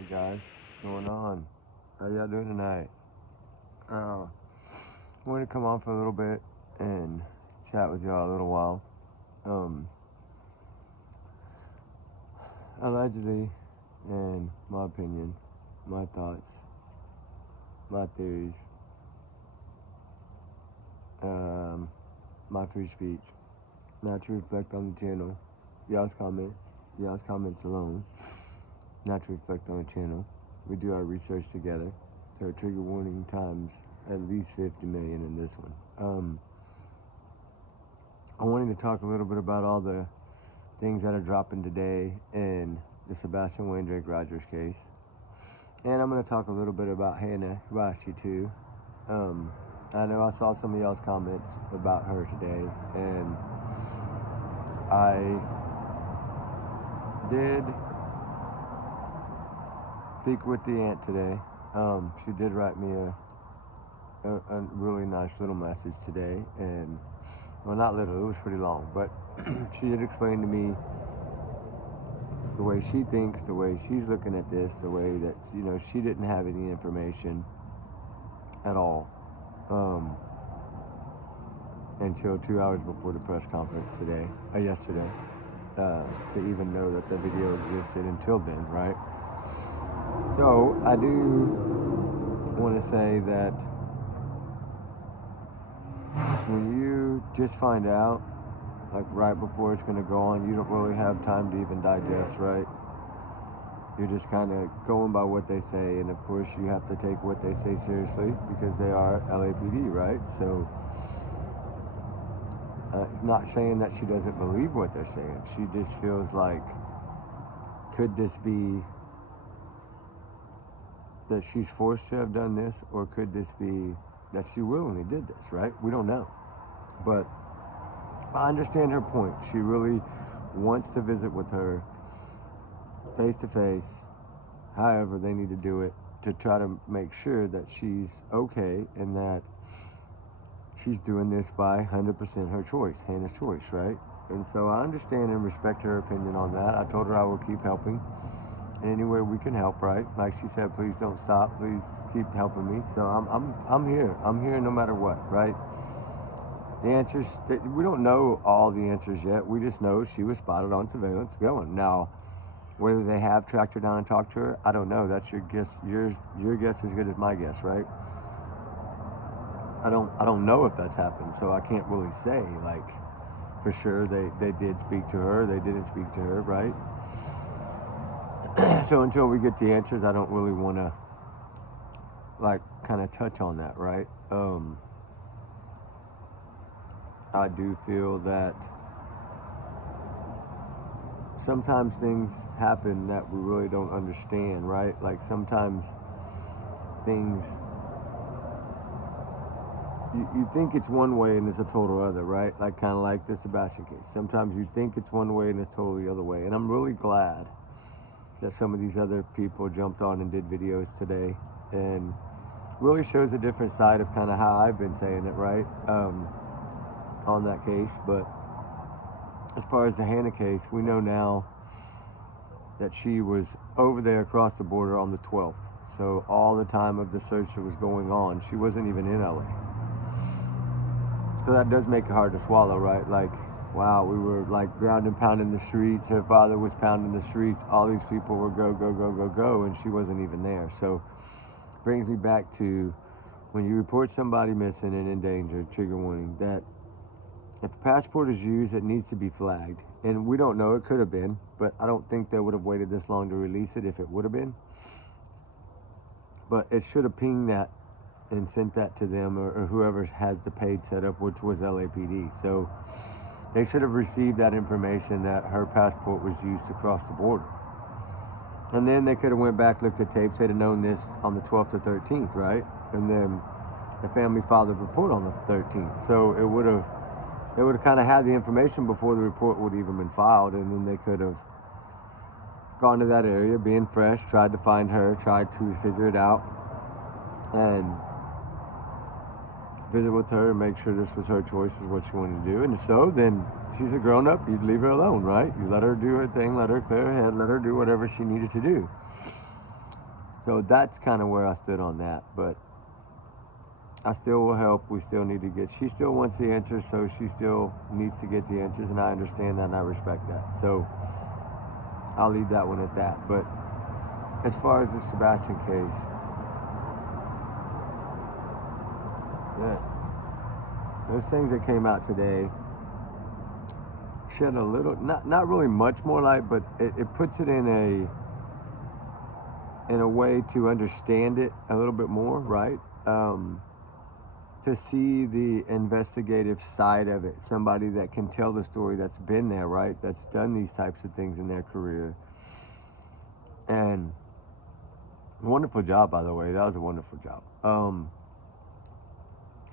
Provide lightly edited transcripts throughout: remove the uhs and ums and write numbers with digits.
Hey guys, what's going on? How y'all doing tonight? Uh, wanted to come on for a little bit and chat with y'all a little while. Allegedly, in my opinion, my thoughts, my theories, my free speech, not to reflect on the channel, y'all's comments alone, not to reflect on the channel. We do our research together. So trigger warning times at least 50 million in this one. I wanted to talk a little bit about all the things that are dropping today in the Sebastin Wayne Drake Rogers case. And I'm going to talk a little bit about Hannah Hibachi too. I know I saw some of y'all's comments about her today, and I did speak with the aunt today. She did write me a really nice little message today, and well, not little, it was pretty long, but she did explain to me the way she thinks, the way she's looking at this, the way that, you know, she didn't have any information at all until 2 hours before the press conference yesterday, to even know that the video existed until then, right? So I do want to say that when you just find out, like right before it's going to go on, you don't really have time to even digest, right? You're just kind of going by what they say, and of course you have to take what they say seriously because they are LAPD, right? So it's not saying that she doesn't believe what they're saying. She just feels like, could this be that she's forced to have done this, or could this be that she willingly did this, right? We don't know. But I understand her point. She really wants to visit with her face to face. However, they need to do it to try to make sure that she's okay and that she's doing this by 100% her choice, Hannah's choice, right? And so I understand and respect her opinion on that. I told her I will keep helping in any way we can help, right? Like she said, please don't stop. Please keep helping me. So I'm here. I'm here no matter what, right? The answers, we don't know all the answers yet. We just know she was spotted on surveillance going. Now, whether they have tracked her down and talked to her, I don't know. That's your guess. Your guess is as good as my guess, right? I don't know if that's happened, so I can't really say like for sure they did speak to her, they didn't speak to her, right? So until we get the answers, I don't really want to like kind of touch on that, right? I do feel that sometimes things happen that we really don't understand, right? Like sometimes things, you think it's one way and it's a total other, right? Like kind of like the Sebastin case. Sometimes you think it's one way and it's totally the other way. And I'm really glad that some of these other people jumped on and did videos today, and really shows a different side of kind of how I've been saying it, right? On that case. But as far as the Hannah case, we know now that she was over there across the border on the 12th. So all the time of the search that was going on, she wasn't even in LA. So that does make it hard to swallow, right? Like, wow, we were like ground and pound in the streets. Her father was pounding the streets. All these people were go, go, go, go, go, and she wasn't even there. So brings me back to when you report somebody missing and in danger, trigger warning, that if a passport is used, it needs to be flagged. And we don't know, it could have been, but I don't think they would have waited this long to release it if it would have been. But it should have pinged that and sent that to them, or whoever has the page set up, which was LAPD. So they should have received that information that her passport was used to cross the border. And then they could have went back, looked at tapes, they'd have known this on the 12th or 13th, right? And then the family filed a report on the 13th. So they would have kind of had the information before the report would have even been filed, and then they could have gone to that area, being fresh, tried to find her, tried to figure it out, and visit with her and make sure this was her choice, is what she wanted to do. And so then she's a grown-up, you'd leave her alone, right? You let her do her thing, let her clear her head, let her do whatever she needed to do. So that's kind of where I stood on that. But I still will help. We still need to get, she still wants the answers, so she still needs to get the answers, and I understand that and I respect that. So I'll leave that one at that. But as far as the Sebastin case, those things that came out today shed a little, not really much more light, but it puts it in a way to understand it a little bit more, right? To see the investigative side of it, somebody that can tell the story, that's been there, right? That's done these types of things in their career. And wonderful job, by the way. That was a wonderful job.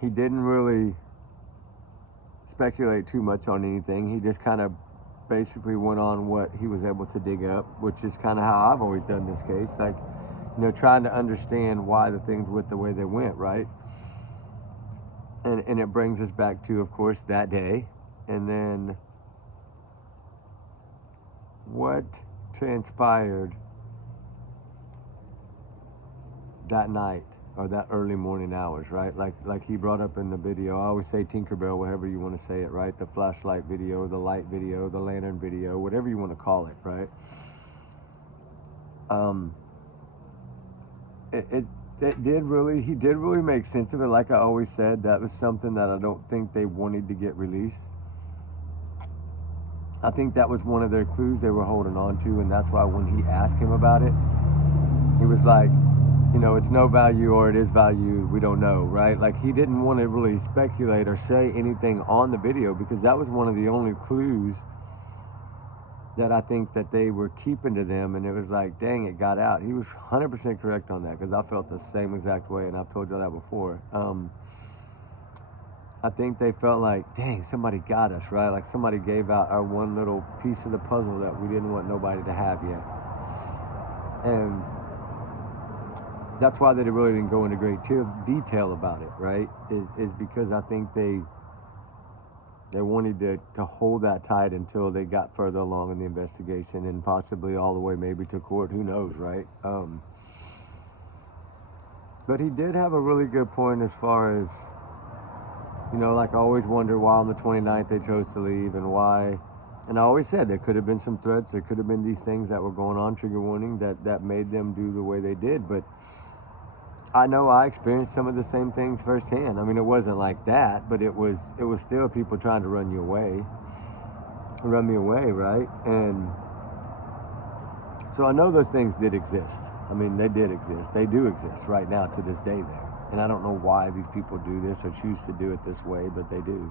He didn't really speculate too much on anything. He just kind of basically went on what he was able to dig up, which is kind of how I've always done this case. Like, trying to understand why the things went the way they went, right? And it brings us back to, of course, that day. And then what transpired that night or that early morning hours, right? Like he brought up in the video. I always say Tinkerbell, whatever you want to say it, right? The flashlight video, the light video, the lantern video, whatever you want to call it, right? He did really make sense of it. Like I always said, that was something that I don't think they wanted to get released. I think that was one of their clues they were holding on to, and that's why when he asked him about it, he was like, it's no value or it is valued, we don't know, right? Like, he didn't want to really speculate or say anything on the video, because that was one of the only clues that I think that they were keeping to them, and it was like, dang, it got out. He was 100% correct on that, because I felt the same exact way, and I've told you that before. I think they felt like, dang, somebody got us, right? Like somebody gave out our one little piece of the puzzle that we didn't want nobody to have yet. And that's why they really didn't go into great detail about it, right? Is because I think they wanted to hold that tight until they got further along in the investigation, and possibly all the way maybe to court. Who knows, right? But he did have a really good point as far as, like I always wonder why on the 29th they chose to leave, and why. And I always said there could have been some threats, there could have been these things that were going on, trigger warning, that made them do the way they did. But I know I experienced some of the same things firsthand. I mean, it wasn't like that, but it was still people trying to run me away, right? And so I know those things did exist. I mean, they did exist. They do exist right now to this day there. And I don't know why these people do this or choose to do it this way, but they do.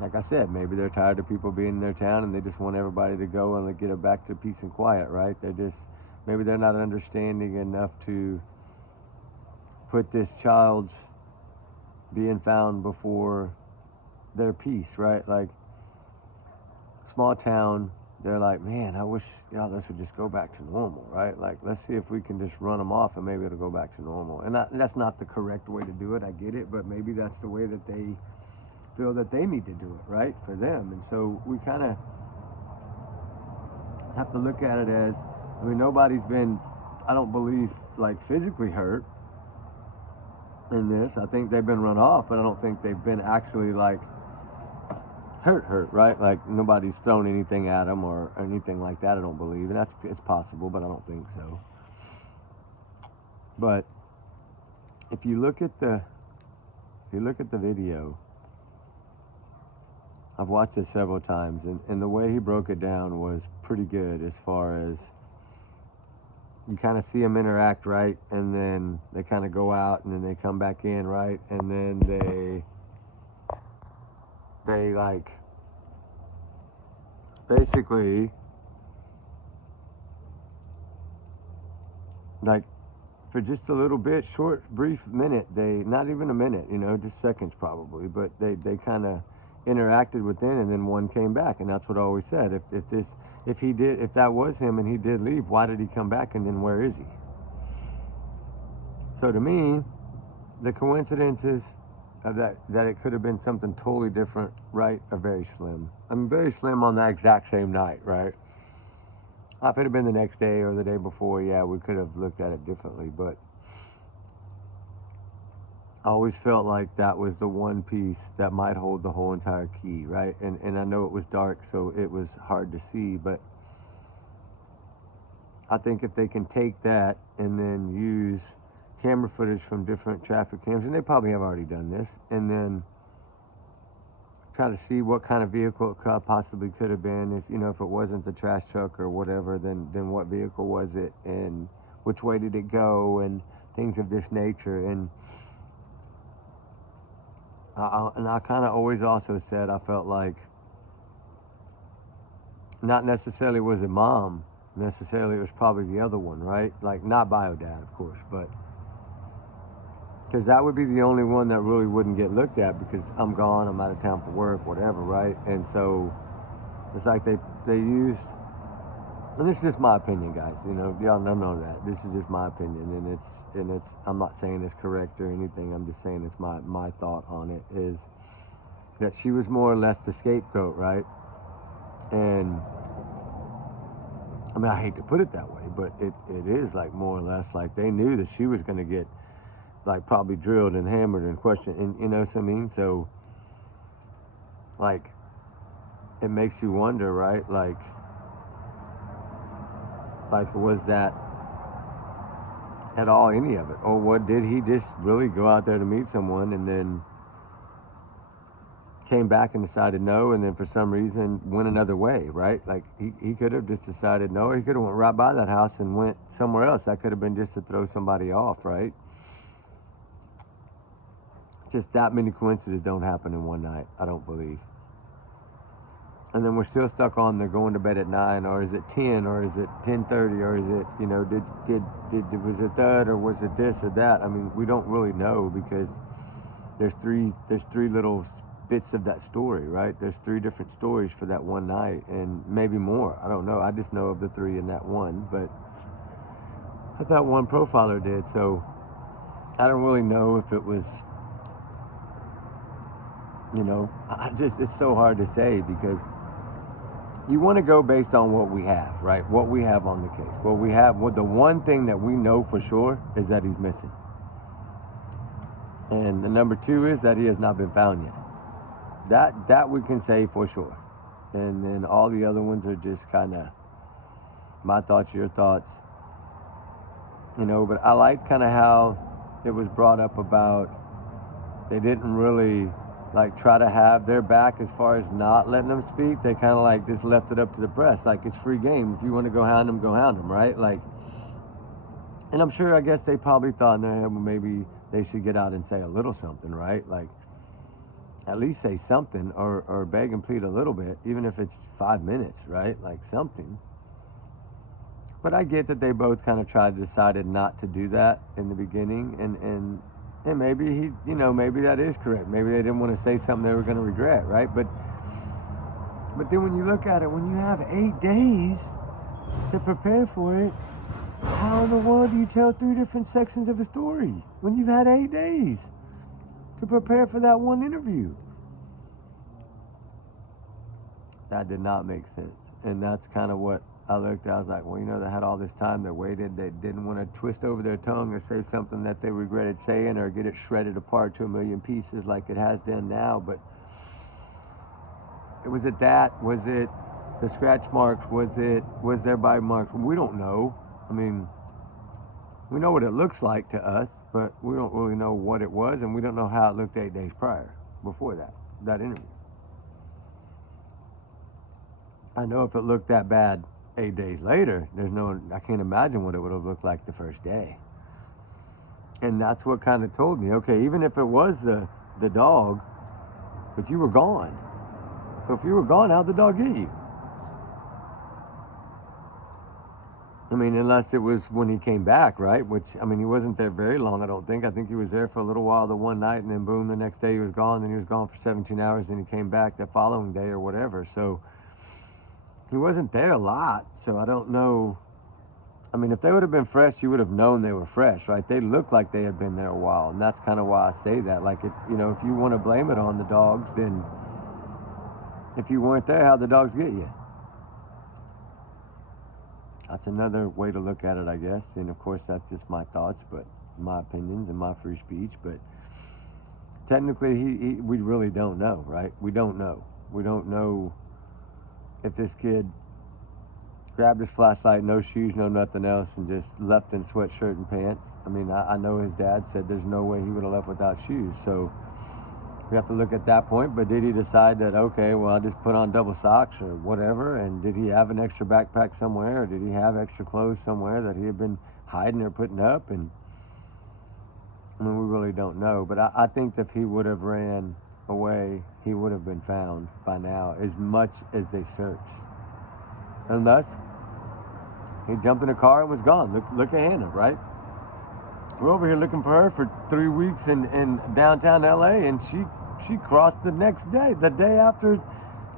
Like I said, maybe they're tired of people being in their town and they just want everybody to go and get it back to peace and quiet, right? Maybe they're not understanding enough to put this child's being found before their peace, right? Like, small town, they're like, man, I wish this would just go back to normal, right? Like, let's see if we can just run them off and maybe it'll go back to normal. And that's not the correct way to do it, I get it, but maybe that's the way that they feel that they need to do it, right, for them. And so we kind of have to look at it as, I mean, nobody's been, I don't believe, like, physically hurt in this. I think they've been run off, but I don't think they've been actually, like, hurt, right? Like, nobody's thrown anything at them or anything like that, I don't believe. And it's possible, but I don't think so. But if you look at the video, I've watched it several times, and the way he broke it down was pretty good, as far as you kind of see them interact, right? And then they kind of go out and then they come back in, right? And then they like, basically, like, for just a little bit, short, brief minute, not even a minute, just seconds probably, but they kind of interacted within, and then one came back. And that's what I always said, if that was him and he did leave, why did he come back, and then where is he? So to me, the coincidences of that it could have been something totally different, right, are very slim. I mean, very slim on that exact same night, right? If it had been the next day or the day before, yeah, we could have looked at it differently. But I always felt like that was the one piece that might hold the whole entire key, right? And I know it was dark, so it was hard to see, but I think if they can take that and then use camera footage from different traffic cams, and they probably have already done this, and then try to see what kind of vehicle it possibly could have been. If if it wasn't the trash truck or whatever, then what vehicle was it, and which way did it go, and things of this nature. And I kind of always also said I felt like not necessarily was it mom, necessarily it was probably the other one, right? Like not bio dad, of course, but because that would be the only one that really wouldn't get looked at because I'm gone, I'm out of town for work, whatever, right? And so it's like they used, and this is just my opinion, guys. Y'all know that this is just my opinion, and it's I'm not saying it's correct or anything. I'm just saying it's my thought on it is that she was more or less the scapegoat, right? And I mean, I hate to put it that way, but it is like more or less like they knew that she was going to get like probably drilled and hammered and questioned, and you know what I mean? So like it makes you wonder, right? Like was that at all any of it, or what, did he just really go out there to meet someone and then came back and decided no, and then for some reason went another way, right? Like he could have just decided no, or he could have went right by that house and went somewhere else. That could have been just to throw somebody off, right? Just that many coincidences don't happen in one night, I don't believe. And then we're still stuck on the going to bed at 9, or is it 10, or is it 10:30, or is it, did was it that, or was it this or that? I mean, we don't really know because there's three little bits of that story, right? There's 3 different stories for that one night, and maybe more. I don't know. I just know of the 3 in that one, but I thought one profiler did, so I don't really know if it was. It's so hard to say because you want to go based on what we have, right? What we have on the case. The one thing that we know for sure is that he's missing. And the number 2 is that he has not been found yet. That we can say for sure. And then all the other ones are just kind of my thoughts, your thoughts. But I like kind of how it was brought up about they didn't really like try to have their back as far as not letting them speak. They kind of like just left it up to the press. Like it's free game. If you want to go hound them, right? Like, and I'm sure, I guess they probably thought in their head, well, maybe they should get out and say a little something, right? Like at least say something or beg and plead a little bit, even if it's 5 minutes, right? Like something. But I get that they both kind of decided not to do that in the beginning, and maybe maybe that is correct. Maybe they didn't want to say something they were going to regret, right? But then when you look at it, when you have 8 days to prepare for it, how in the world do you tell 3 different sections of a story when you've had 8 days to prepare for that one interview? That did not make sense. And that's kind of what I looked at. I was like, well, they had all this time. They waited. They didn't want to twist over their tongue or say something that they regretted saying or get it shredded apart to a million pieces like it has done now. But was it that? Was it the scratch marks? Was there bite marks? We don't know. I mean, we know what it looks like to us, but we don't really know what it was, and we don't know how it looked 8 days prior, before that interview. I know if it looked that bad 8 days later, I can't imagine what it would have looked like the first day. And that's what kind of told me, okay, even if it was the dog, but you were gone. So if you were gone, how'd the dog get you? I mean, unless it was when he came back, right? Which, I mean, he wasn't there very long, I don't think. I think he was there for a little while the one night, and then boom, the next day he was gone. Then he was gone for 17 hours, and he came back the following day or whatever. So he wasn't there a lot, so I don't know. I mean, if they would have been fresh, you would have known they were fresh, right? They looked like they had been there a while, and that's kind of why I say that. Like, if you want to blame it on the dogs, then if you weren't there, how'd the dogs get you? That's another way to look at it, I guess. And of course, that's just my thoughts, but my opinions and my free speech. But technically, we really don't know, right? We don't know. We don't know if this kid grabbed his flashlight, no shoes, no nothing else, and just left in sweatshirt and pants. I mean, I know his dad said there's no way he would have left without shoes. So we have to look at that point. But did he decide that, okay, well, I'll just put on double socks or whatever? And did he have an extra backpack somewhere? Or did he have extra clothes somewhere that he had been hiding or putting up? And I mean, we really don't know. But I think that if he would have ran away, he would have been found by now, as much as they searched. Unless he jumped in a car and was gone. Look at Hannah, right? We're over here looking for her for 3 weeks in downtown LA, and she crossed the next day, the day after,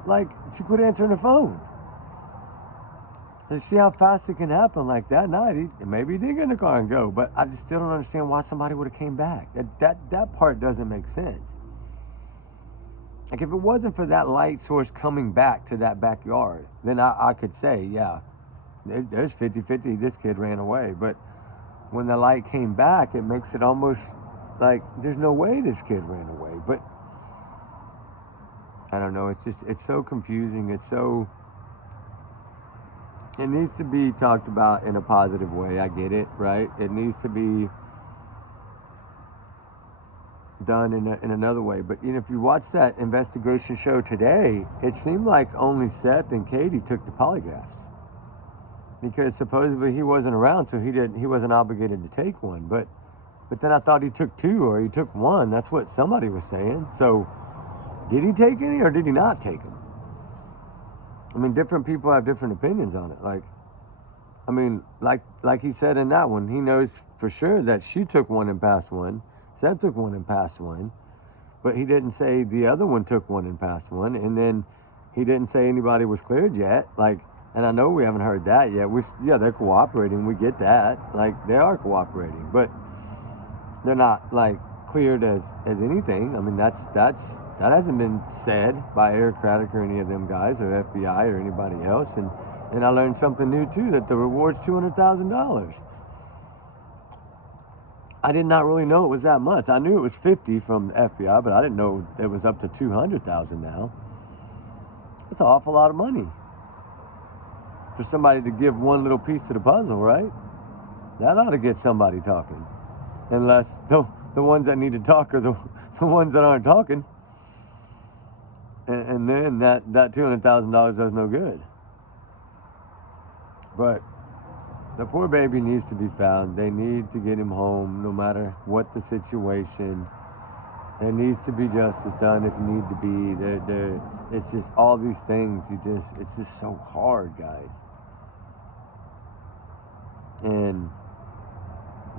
like, she quit answering the phone. You see how fast it can happen like that night. Maybe he did get in the car and go, but I just still don't understand why somebody would have came back. That part doesn't make sense. Like, if it wasn't for that light source coming back to that backyard, then I could say, yeah, there's 50-50, this kid ran away. But when the light came back, it makes it almost like there's no way this kid ran away. But I don't know, it's so confusing. It needs to be talked about in a positive way. I get it, right? It needs to be done in another way. But if you watch that investigation show today, it seemed like only Seth and Katie took the polygraphs, because supposedly he wasn't around, so he wasn't obligated to take one. But then I thought he took 2 or he took 1. That's what somebody was saying. So did he take any or did he not take them? I mean, different people have different opinions on it. Like he said in that one, he knows for sure that she took 1 and passed 1. Seth took 1 and passed 1, but he didn't say the other one took 1 and passed 1, and then he didn't say anybody was cleared yet. And I know we haven't heard that yet. They're cooperating. We get that. They are cooperating, but they're not cleared as anything. I mean, that hasn't been said by Eric Craddock or any of them guys or FBI or anybody else. And I learned something new too, that the reward's $200,000. I did not really know it was that much. I knew it was 50 from FBI, but I didn't know it was up to 200,000 now. That's an awful lot of money for somebody to give one little piece to the puzzle, right? That ought to get somebody talking. Unless the ones that need to talk are the ones that aren't talking. And then that $200,000 does no good. But the poor baby needs to be found. They need to get him home, no matter what the situation. There needs to be justice done if need to be. It's just all these things. It's just so hard, guys. And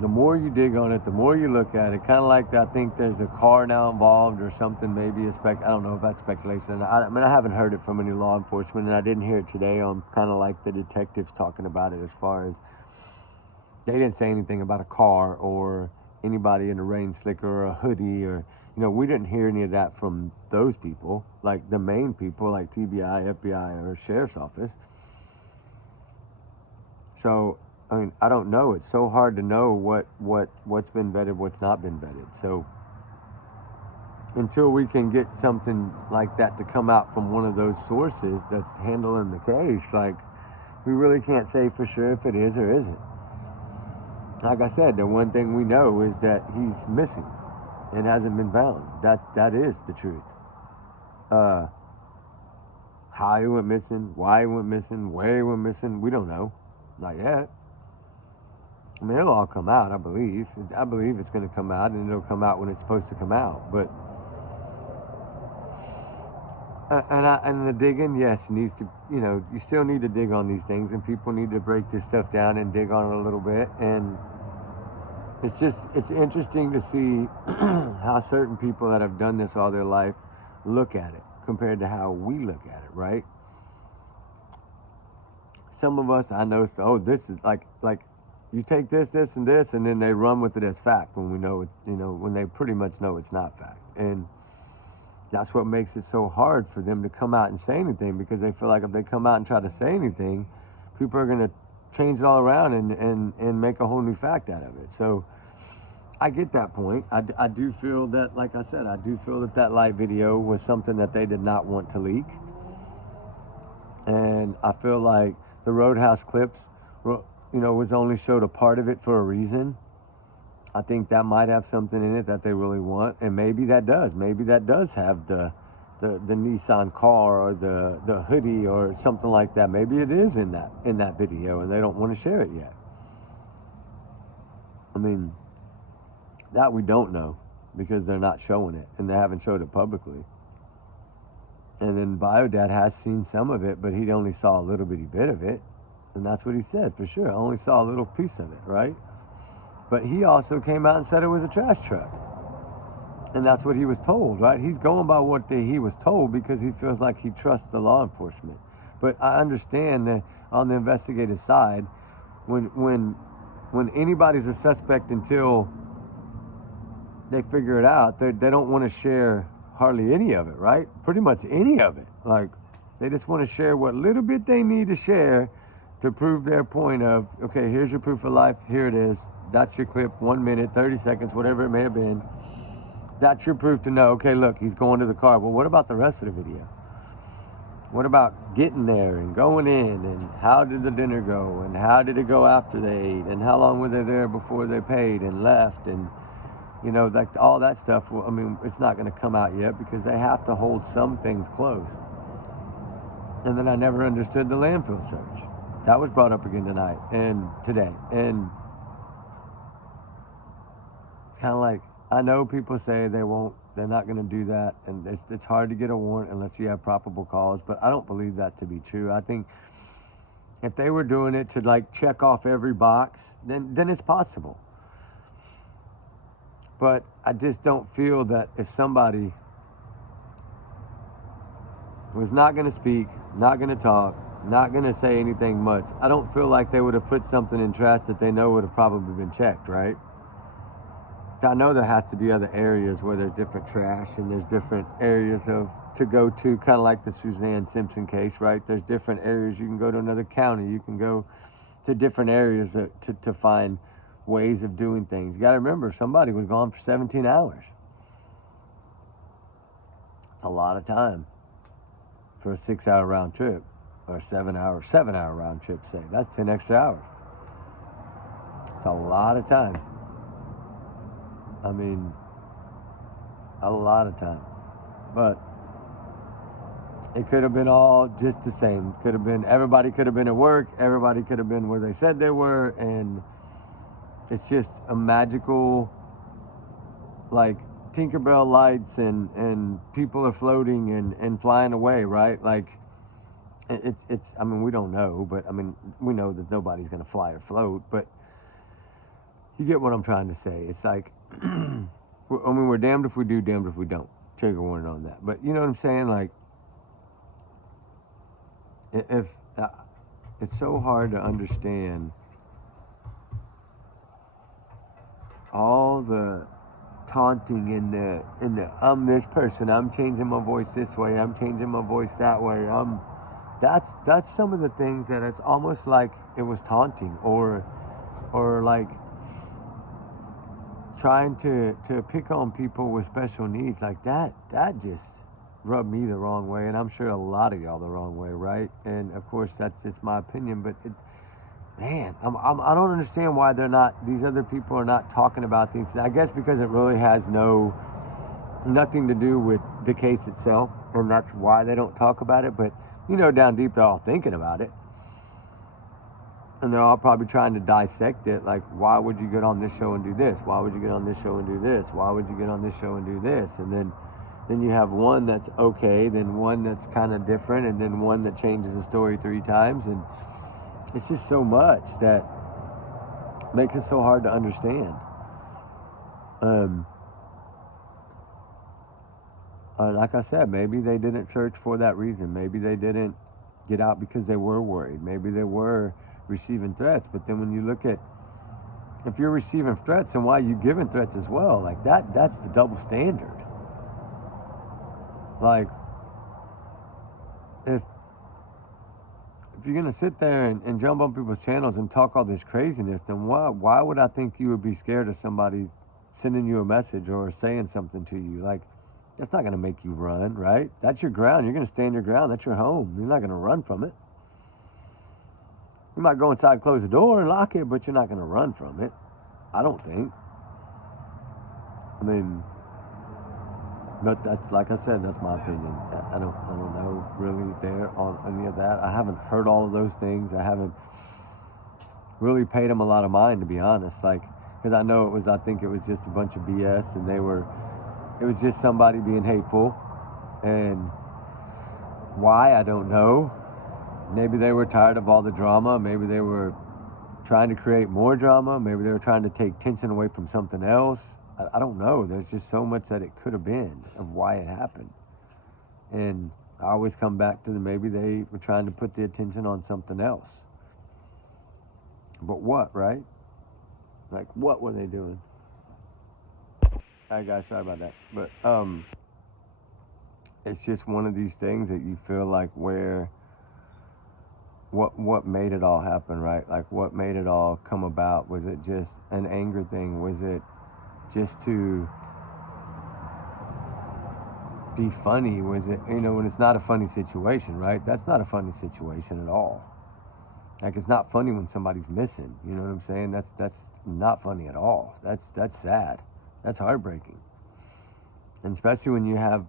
the more you dig on it, the more you look at it, kind of like I think there's a car now involved or something, maybe I don't know if that's speculation. I mean, I haven't heard it from any law enforcement, and I didn't hear it today on kind of like the detectives talking about it, as far as they didn't say anything about a car or anybody in a rain slicker or a hoodie, or, we didn't hear any of that from those people, like the main people, like TBI, FBI, or Sheriff's Office. So, I mean, I don't know. It's so hard to know what's been vetted, what's not been vetted. So until we can get something like that to come out from one of those sources that's handling the case, we really can't say for sure if it is or isn't. Like I said, the one thing we know is that he's missing and hasn't been found. That is the truth. How he went missing, why he went missing, where he went missing, we don't know. Not yet. I mean, it'll all come out, I believe. I believe it's going to come out, and it'll come out when it's supposed to come out. But and the digging, yes, needs to. You still need to dig on these things, and people need to break this stuff down and dig on it a little bit. And it's interesting to see how certain people that have done this all their life look at it compared to how we look at it, right? Some of us, I know, this is like. You take this, and this, and then they run with it as fact when we know it, when they pretty much know it's not fact. And that's what makes it so hard for them to come out and say anything, because they feel like if they come out and try to say anything, people are going to change it all around and make a whole new fact out of it. So I get that point. I do feel that, like I said, I do feel that that light video was something that they did not want to leak. And I feel like the Roadhouse clips, was only showed a part of it for a reason. I think that might have something in it that they really want. And maybe that does. Maybe that does have the Nissan car or the hoodie or something like that. Maybe it is in that video and they don't want to share it yet. I mean, that we don't know because they're not showing it and they haven't showed it publicly. And then Biodad has seen some of it, but he only saw a little bitty bit of it. And that's what he said, for sure. I only saw a little piece of it, right? But he also came out and said it was a trash truck. And that's what he was told, right? He's going by what he was told because he feels like he trusts the law enforcement. But I understand that on the investigative side, when anybody's a suspect until they figure it out, they don't want to share hardly any of it, right? Pretty much any of it. Like, they just want to share what little bit they need to share to prove their point of, okay, here's your proof of life, here it is. That's your clip, 1 minute, 30 seconds, whatever it may have been. That's your proof to know, okay, look, he's going to the car. Well, what about the rest of the video? What about getting there and going in, and how did the dinner go, and how did it go after they ate, and how long were they there before they paid and left, and like all that stuff. I mean, it's not going to come out yet because they have to hold some things close. And then I never understood the landfill search. That was brought up again tonight and today. And it's kind of like, I know people say they're not going to do that, and it's hard to get a warrant unless you have probable cause, but I don't believe that to be true. I think if they were doing it to like check off every box, then it's possible. But I just don't feel that if somebody was not going to speak, not going to talk, not going to say anything much, I don't feel like they would have put something in trash that they know would have probably been checked, right? I know there has to be other areas where there's different trash and there's different areas to go to, kind of like the Suzanne Simpson case, right? There's different areas. You can go to another county. You can go to different areas to find ways of doing things. You got to remember, somebody was gone for 17 hours. It's a lot of time for a 6-hour round trip, or 7-hour round trip, say. That's 10 extra hours. It's a lot of time. I mean, a lot of time. But it could have been all just the same. Everybody could have been at work. Everybody could have been where they said they were. And it's just a magical, like, Tinkerbell lights and people are floating and flying away, right? Like, it's, I mean, we don't know, but I mean, we know that nobody's going to fly or float, but you get what I'm trying to say. It's like, I mean, we're damned if we do, damned if we don't. Trigger warning on that. But you know what I'm saying? Like, if it's so hard to understand all the taunting in the I'm this person, I'm changing my voice this way, I'm changing my voice that way. That's some of the things that it's almost like it was taunting or like trying to pick on people with special needs. Like that just rubbed me the wrong way, and I'm sure a lot of y'all the wrong way, right? And of course that's just my opinion, but man, I don't understand why these other people are not talking about these. I guess because it really has nothing to do with the case itself, and that's why they don't talk about it. But down deep they're all thinking about it. And they're all probably trying to dissect it, like, why would you get on this show and do this? Why would you get on this show and do this? Why would you get on this show and do this? And then you have one that's okay, then one that's kind of different, and then one that changes the story 3 times. And it's just so much that makes it so hard to understand. Like I said, maybe they didn't search for that reason. Maybe they didn't get out because they were worried. Maybe they were receiving threats. But then when you look at, if you're receiving threats, then why are you giving threats as well? Like that's the double standard. Like if you're gonna sit there and jump on people's channels and talk all this craziness, then why would I think you would be scared of somebody sending you a message or saying something to you? Like, that's not gonna make you run, right? That's your ground. You're gonna stand your ground. That's your home. You're not gonna run from it. You might go inside, close the door, and lock it, but you're not gonna run from it. I don't think. I mean, but that's, like I said, that's my opinion. I don't know really there on any of that. I haven't heard all of those things. I haven't really paid them a lot of mind, to be honest. Like, because I think it was just a bunch of BS, and it was just somebody being hateful. And why, I don't know. Maybe they were tired of all the drama. Maybe they were trying to create more drama. Maybe they were trying to take tension away from something else. I don't know. There's just so much that it could have been of why it happened. And I always come back to maybe they were trying to put the attention on something else. But what, right? Like, what were they doing? All right, guys, sorry about that. But it's just one of these things that you feel like what made it all happen, right? Like, what made it all come about? Was it just an anger thing? Was it just to be funny? Was it, when it's not a funny situation, right? That's not a funny situation at all. Like, it's not funny when somebody's missing. You know what I'm saying? That's not funny at all. That's sad. That's heartbreaking. And especially when you have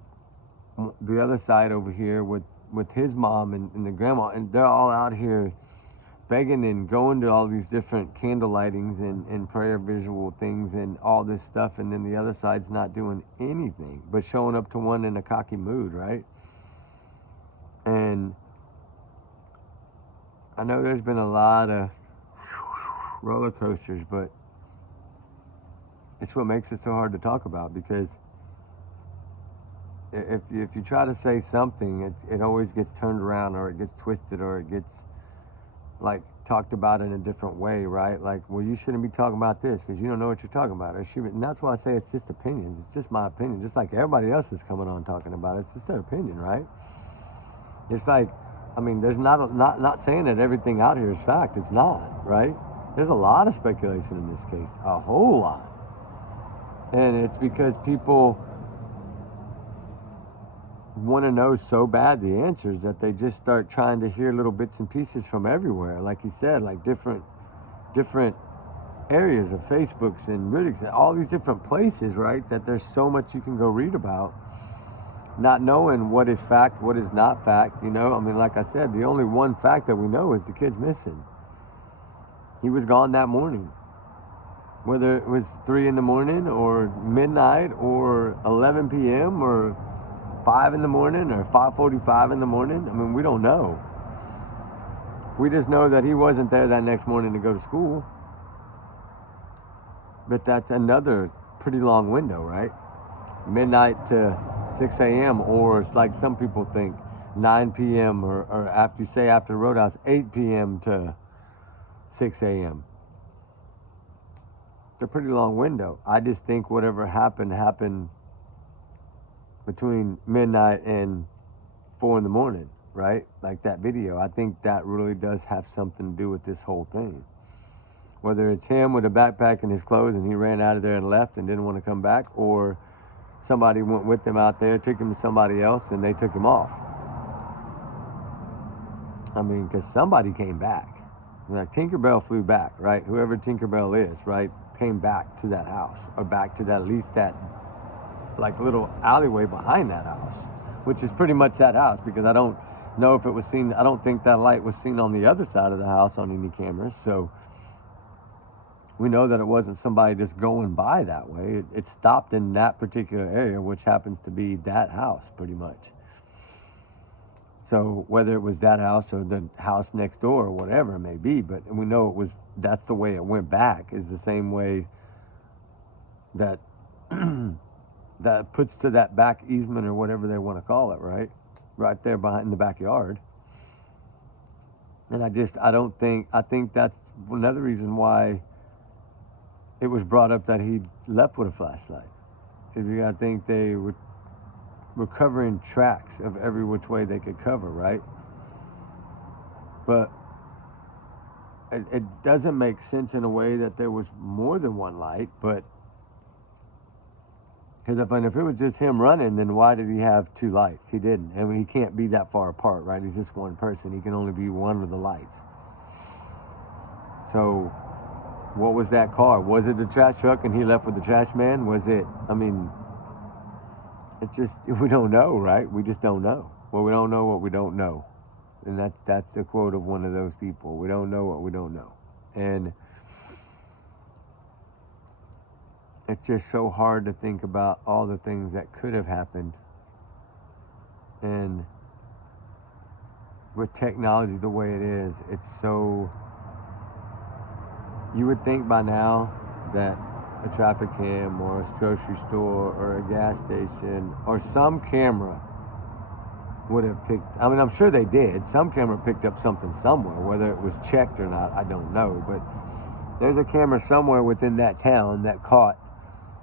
the other side over here with his mom and the grandma, and they're all out here begging and going to all these different candle lightings and prayer visual things and all this stuff, and then the other side's not doing anything but showing up to one in a cocky mood, right? And I know there's been a lot of roller coasters, but it's what makes it so hard to talk about, because if you try to say something, it always gets turned around, or it gets twisted, or it gets like talked about in a different way, right? Like, well, you shouldn't be talking about this because you don't know what you're talking about. And that's why I say it's just opinions. It's just my opinion, just like everybody else is coming on talking about it. It's just their opinion, right? It's like, I mean, there's not saying that everything out here is fact. It's not, right? There's a lot of speculation in this case, a whole lot. And it's because people want to know so bad the answers that they just start trying to hear little bits and pieces from everywhere. Like you said, like different areas of Facebooks and Reddits and all these different places, right? That there's so much you can go read about, not knowing what is fact, what is not fact. I mean, like I said, the only one fact that we know is the kid's missing. He was gone that morning. Whether it was 3 in the morning or midnight or 11 p.m. or 5 in the morning or 5:45 in the morning. I mean, we don't know. We just know that he wasn't there that next morning to go to school. But that's another pretty long window, right? Midnight to 6 a.m. or it's like some people think 9 p.m. or after Roadhouse, 8 p.m. to 6 a.m. It's a pretty long window. I just think whatever happened between midnight and 4 in the morning, right? Like that video. I think that really does have something to do with this whole thing. Whether it's him with a backpack and his clothes and he ran out of there and left and didn't want to come back, or somebody went with him out there, took him to somebody else, and they took him off. I mean, because somebody came back. Like Tinkerbell flew back, right? Whoever Tinkerbell is, right, came back to that house, or back to that, at least that like little alleyway behind that house, which is pretty much that house, because I don't know if it was seen. I don't think that light was seen on the other side of the house on any cameras. So we know that it wasn't somebody just going by that way. It stopped in that particular area, which happens to be that house pretty much. So whether it was that house or the house next door or whatever it may be, but we know that's the way it went back, is the same way that that puts to that back easement or whatever they want to call it, right? Right there behind the backyard. And I think that's another reason why it was brought up that he left with a flashlight. I think they were covering tracks of every which way they could cover, right? But it doesn't make sense in a way that there was more than one light. But because if it was just him running, then why did he have two lights? He didn't. I mean, he can't be that far apart, right? He's just one person. He can only be one of the lights. So what was that car? Was it the trash truck and he left with the trash man? Was it, I mean, it's just, we don't know, right? We just don't know. Well, we don't know what we don't know. And that's the quote of one of those people. We don't know what we don't know. And it's just so hard to think about all the things that could have happened. And with technology the way it is, it's so, you would think by now that a traffic cam or a grocery store or a gas station or some camera would have picked, I mean, I'm sure they did. Some camera picked up something somewhere, whether it was checked or not, I don't know. But there's a camera somewhere within that town that caught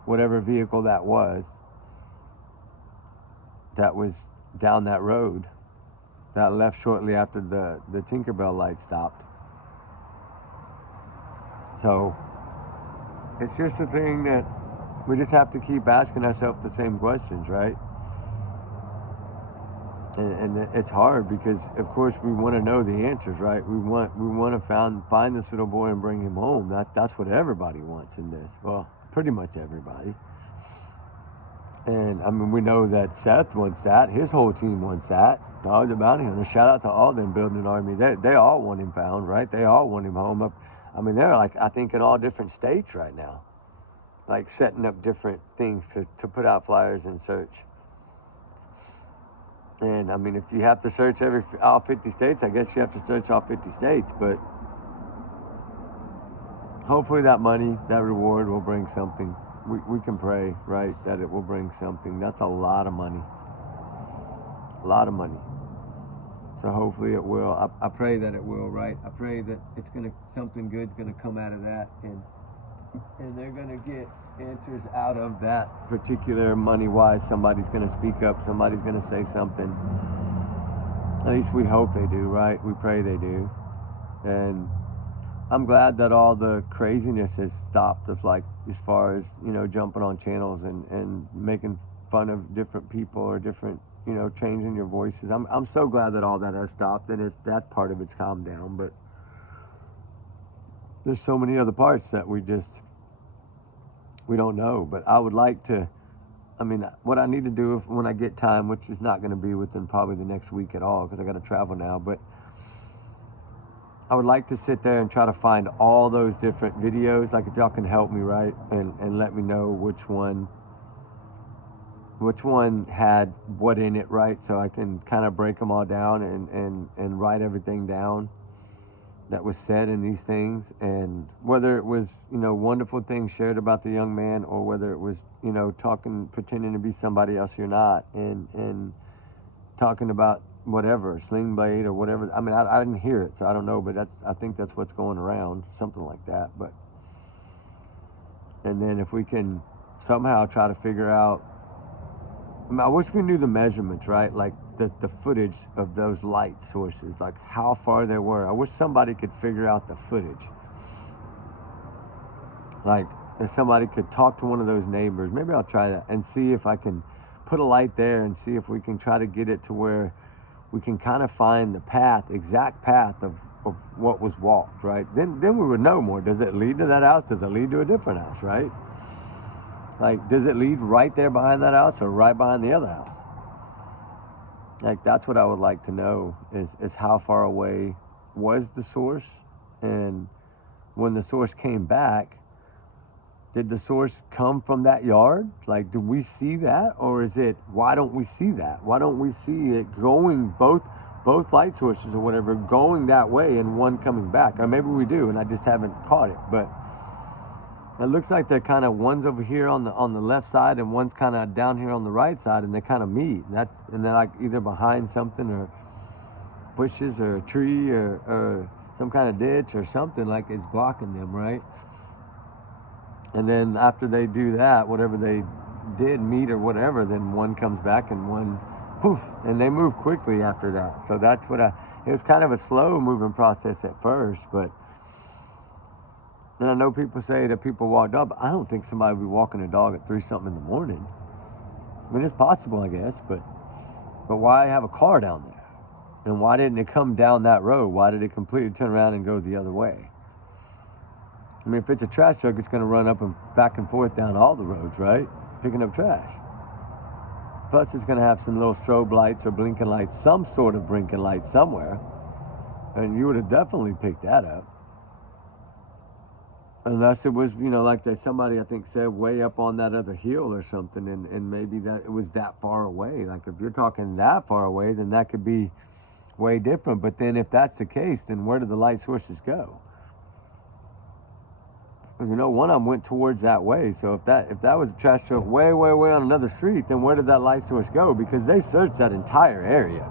whatever vehicle that was down that road that left shortly after the Tinkerbell light stopped. So it's just a thing that we just have to keep asking ourselves the same questions, right? And it's hard because, of course, we want to know the answers, right? We want to find this little boy and bring him home. That's what everybody wants in this. Well, pretty much everybody. And I mean, we know that Seth wants that. His whole team wants that. Dog the Bounty Hunter. Shout out to all them building army. They all want him found, right? They all want him home. I mean, they're like, I think, in all different states right now, like setting up different things to put out flyers and search. And I mean, if you have to search all 50 states, I guess you have to search all 50 states. But hopefully that money, that reward will bring something. We can pray, right, that it will bring something. That's a lot of money. A lot of money. So hopefully it will. I pray that it will, right? I pray that something good's gonna come out of that, and they're gonna get answers out of that particular money-wise. Somebody's gonna speak up. Somebody's gonna say something. At least we hope they do, right? We pray they do. And I'm glad that all the craziness has stopped as far as, jumping on channels and making fun of different people or different, changing your voices. I'm so glad that all that has stopped and that part of it's calmed down. But there's so many other parts that we don't know. But I would like to, what I need to do when I get time, which is not going to be within probably the next week at all because I got to travel now, but I would like to sit there and try to find all those different videos. Like, if y'all can help me, right, and let me know which one had what in it, right, so I can kind of break them all down and write everything down that was said in these things, and whether it was, wonderful things shared about the young man, or whether it was, pretending to be somebody else you're not, and talking about whatever, Sling Blade or whatever. I mean, I didn't hear it, so I don't know, but I think that's what's going around, something like that. But, and then if we can somehow try to figure out, I wish we knew the measurements, right? Like the footage of those light sources, like how far they were. I wish somebody could figure out the footage. Like, if somebody could talk to one of those neighbors, maybe I'll try that and see if I can put a light there and see if we can try to get it to where we can kind of find the exact path of what was walked, right? Then we would know more. Does it lead to that house? Does it lead to a different house, right? Like, does it lead right there behind that house or right behind the other house? Like, that's what I would like to know is how far away was the source? And when the source came back, did the source come from that yard? Like, do we see that? Or is it, why don't we see that? Why don't we see it going, both light sources or whatever, going that way and one coming back? Or maybe we do and I just haven't caught it. But it looks like they're kind of, one's over here on the left side and one's kind of down here on the right side, and they kind of meet. And they're like either behind something or bushes or a tree or some kind of ditch or something, like it's blocking them, right? And then after they do that, whatever they did, meet or whatever, then one comes back and one, poof, and they move quickly after that. So that's what it was kind of a slow moving process at first, but and I know people say that people walked up. I don't think somebody would be walking a dog at 3 something in the morning. I mean, it's possible, I guess, but why have a car down there? And why didn't it come down that road? Why did it completely turn around and go the other way? I mean, if it's a trash truck, it's going to run up and back and forth down all the roads, right? Picking up trash. Plus, it's going to have some little strobe lights or blinking lights, some sort of blinking light somewhere. And you would have definitely picked that up. Unless it was, you know, like somebody I think said way up on that other hill or something, and maybe that it was that far away. Like if you're talking that far away, then that could be way different. But then if that's the case, then where did the light sources go? Because you know, one of them went towards that way. So if that was a trash truck way on another street, then where did that light source go? Because they searched that entire area.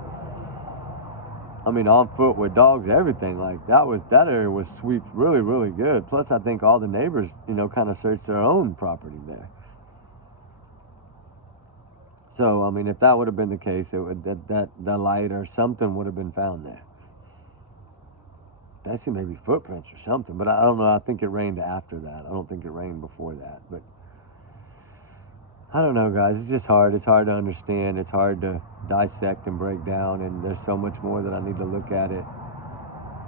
I mean, on foot with dogs, everything. Like that area was swept really good. Plus, I think all the neighbors, you know, kind of searched their own property there. So, I mean, if that would have been the case, it would that light or something would have been found there. Actually, maybe footprints or something, but I don't know. I think it rained after that. I don't think it rained before that, but I don't know, guys. It's just hard. It's hard to understand. It's hard to dissect and break down, and there's so much more that I need to look at it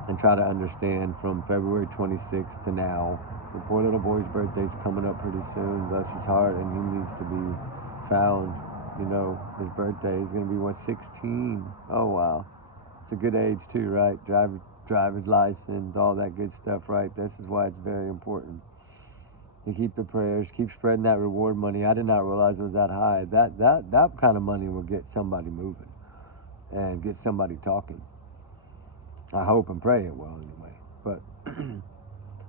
and try to understand from February 26th to now. The poor little boy's birthday's coming up pretty soon. Bless his heart, and he needs to be found. You know, his birthday is going to be, 16? Oh, wow. It's a good age, too, right? Driver's license, all that good stuff, right? This is why it's very important. You keep the prayers, keep spreading that reward money. I did not realize it was that high. That kind of money will get somebody moving and get somebody talking. I hope and pray it will anyway. But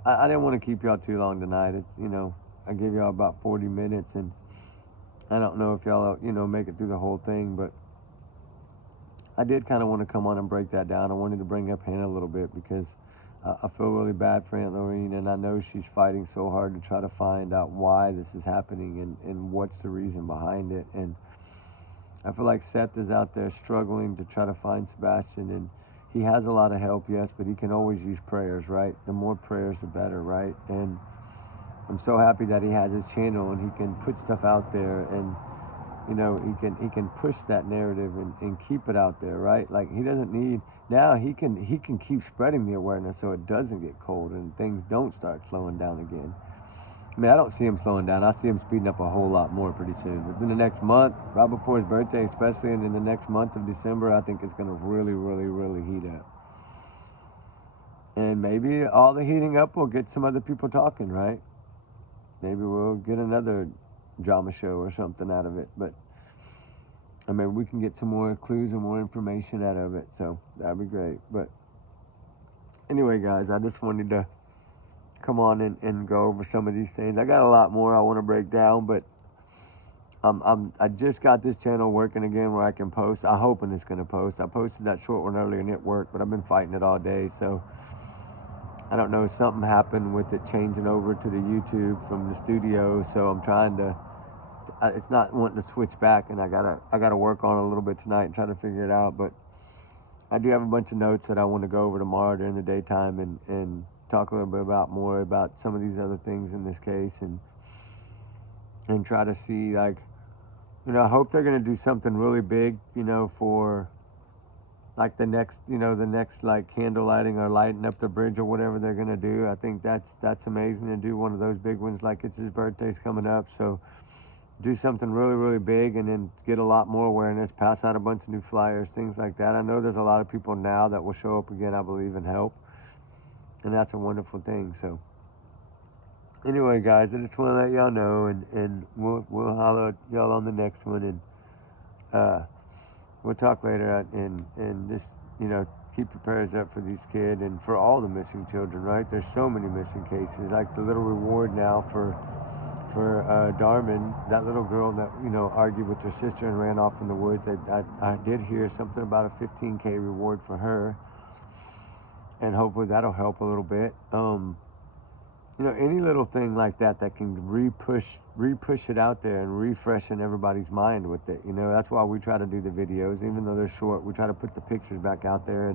I didn't want to keep y'all too long tonight. It's, you know, I gave y'all about 40 minutes, and I don't know if y'all, you know, make it through the whole thing, but I did kind of want to come on and break that down. I wanted to bring up Hannah a little bit because I feel really bad for Aunt Lorene, and I know she's fighting so hard to try to find out why this is happening and what's the reason behind it. And I feel like Seth is out there struggling to try to find Sebastin, and he has a lot of help, yes, but he can always use prayers, right? The more prayers, the better, right? And I'm so happy that he has his channel and he can put stuff out there, and you know, he can push that narrative and keep it out there, right? Like he doesn't need, now he can keep spreading the awareness so it doesn't get cold and things don't start slowing down again. I mean, I don't see him slowing down. I see him speeding up a whole lot more pretty soon. Within the next month, right before his birthday, especially, and in the next month of December, I think it's going to really heat up. And maybe all the heating up will get some other people talking, right? Maybe we'll get another drama show or something out of it, but I mean, we can get some more clues and more information out of it, so that'd be great. But anyway, guys, I just wanted to come on and go over some of these things. I got a lot more I want to break down, but I just got this channel working again where I can post. I'm hoping it's going to post. I posted that short one earlier and it worked, but I've been fighting it all day, so I don't know, something happened with it changing over to the YouTube from the studio, so I'm trying to, it's not wanting to switch back, and I gotta work on it a little bit tonight and try to figure it out. But I do have a bunch of notes that I want to go over tomorrow during the daytime and talk a little bit more about some of these other things in this case, and try to see, like, you know, I hope they're gonna do something really big, you know, for like the next like candle lighting or lighting up the bridge or whatever they're gonna do. I think that's amazing to do one of those big ones, like it's his birthday's coming up, so do something really big and then get a lot more awareness, pass out a bunch of new flyers, things like that. I know there's a lot of people now that will show up again, I believe, and help, and that's a wonderful thing. So anyway, guys, I just want to let y'all know, and we'll holler at y'all on the next one, and we'll talk later, and just, you know, keep your prayers up for these kids and for all the missing children, right? There's so many missing cases. Like the little reward now for Darman, that little girl that, you know, argued with her sister and ran off in the woods. I did hear something about a $15K reward for her, and hopefully that'll help a little bit. You know, any little thing like that can re-push it out there and refreshen everybody's mind with it. You know, that's why we try to do the videos, even though they're short. We try to put the pictures back out there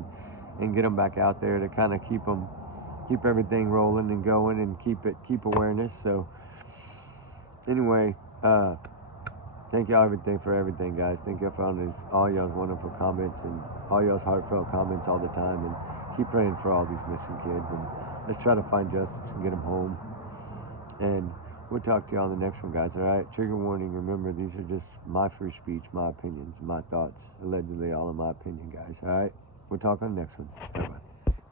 and get them back out there to kind of keep everything rolling and going and keep awareness. So anyway, thank y'all for everything, guys. Thank y'all for all y'all's wonderful comments and all y'all's heartfelt comments all the time, and keep praying for all these missing kids, and let's try to find justice and get them home. And we'll talk to you on the next one, guys. All right, trigger warning. Remember, these are just my free speech, my opinions, my thoughts, allegedly all in my opinion, guys. All right, we'll talk on the next one. Bye-bye.